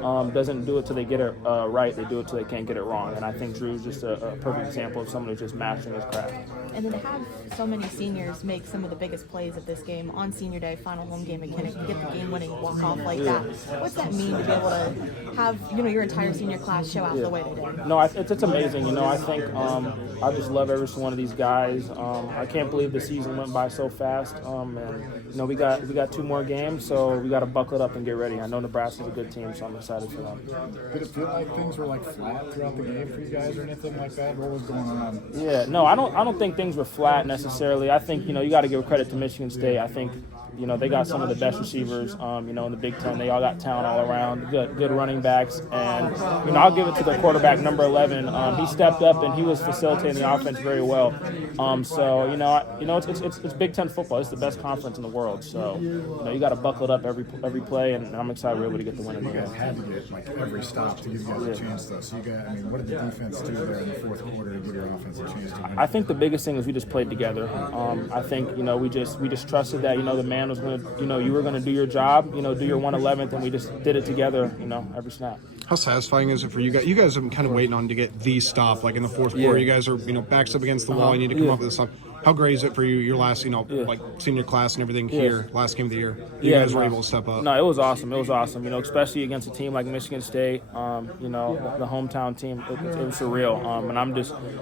doesn't do it till they get it right. They do it till they can't get it wrong. And I think Drew's just a perfect example of someone who's just mastering his craft. And then to have so many seniors make some of the biggest plays of this game on senior day, final home game, and get the game-winning walk-off like that. What's that mean to be able to have your entire senior class show out the way they did? No, it's amazing. I think I just love every single one of these guys. I can't believe the season went by so fast. And we got 2 more games, so we got to buckle it up and get ready. I know Nebraska's a good team, so I'm excited for them. Did it feel like things were flat throughout the game for you guys or anything like that? What was going on? Yeah, no, I don't think things were flat necessarily. I think you got to give credit to Michigan State. I think they got some of the best receivers. In the Big Ten, they all got talent all around. Good running backs, and I'll give it to their quarterback, number 11. He stepped up and he was facilitating the offense very well. It's Big Ten football. It's the best conference in the world. So you got to buckle it up every play, and I'm excited we're able to get the win in the game. You guys had to get every stop to give you guys a chance, though. So what did the defense do there in the fourth quarter to give your offense a chance to win? I think the biggest thing is we just played together. I think we just trusted that the man was going to you were going to do your job, do your 111th, and we just did it together, every snap. How satisfying is it for you guys? You guys have been kind of waiting on to get the stop, in the fourth quarter. You guys are, backs up against the wall. You need to come up with a stop. How great is it for you, your last, senior class and everything here, last game of the year? You guys were able to step up. No, it was awesome. It was awesome, especially against a team like Michigan State, the hometown team. It was surreal. And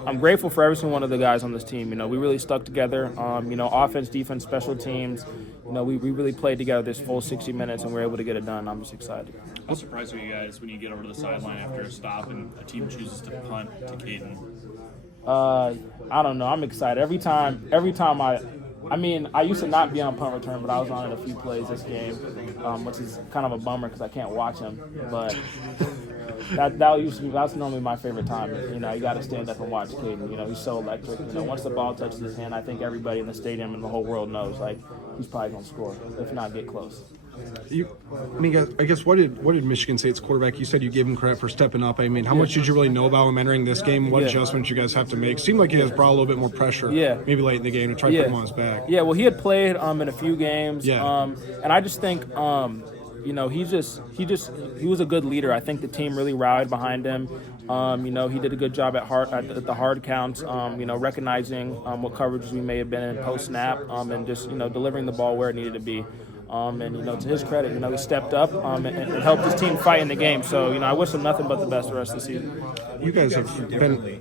I'm grateful for every single one of the guys on this team. We really stuck together. Offense, defense, special teams. We really played together this full 60 minutes, and we were able to get it done. I'm just excited. How surprised are you guys when you get over to the sideline after a stop and a team chooses to punt to Caden? I don't know. I'm excited every time. I used to not be on punt return, but I was on it a few plays this game, which is kind of a bummer because I can't watch him. But that's normally my favorite time. You got to stand up and watch Caden. He's so electric. Once the ball touches his hand, I think everybody in the stadium and the whole world knows he's probably gonna score, if not get close. I guess what did Michigan State's quarterback? You said you gave him credit for stepping up. How much did you really know about him entering this game? What adjustments you guys have to make? Seemed like he has brought a little bit more pressure. Maybe late in the game to try to put him on his back. Yeah, well, he had played in a few games. And I just think he was a good leader. I think the team really rallied behind him. He did a good job at the hard counts. Recognizing what coverages we may have been in post snap, and just delivering the ball where it needed to be. To his credit, he stepped up and helped his team fight in the game. So, I wish him nothing but the best the rest of the season. You guys have been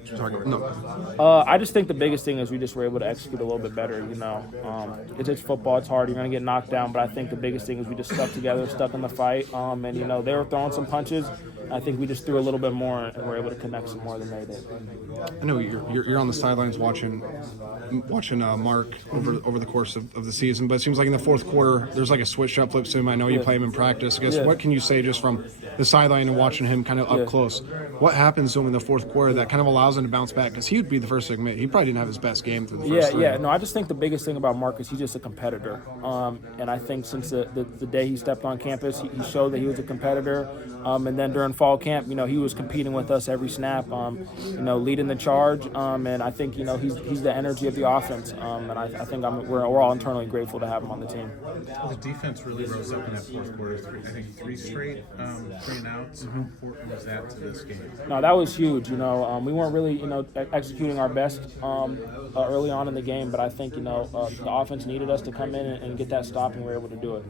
I just think the biggest thing is we just were able to execute a little bit better. It's football. It's hard. You're going to get knocked down. But I think the biggest thing is we just stuck together, stuck in the fight. They were throwing some punches. I think we just threw a little bit more and were able to connect some more than they did. I know you're on the sidelines watching Mark over the course of the season, but it seems like in the fourth quarter there's a switch up flips to him. I know you play him in practice. I guess what can you say just from the sideline and watching him kind of up close? What happens to him in the fourth quarter that kind of allows him to bounce back? Because he would be the first to admit he probably didn't have his best game through the first three. No, I just think the biggest thing about Mark is he's just a competitor. And I think since the day he stepped on campus, he showed that he was a competitor. And then during fall camp, he was competing with us every snap, leading the charge. And I think, he's the energy of the offense. And I think we're all internally grateful to have him on the team. The defense really rose up in that fourth quarter. I think 3 straight 3-and-outs. How important was that to this game? No, that was huge. We weren't really, executing our best early on in the game. But I think, the offense needed us to come in and get that stop, and we were able to do it.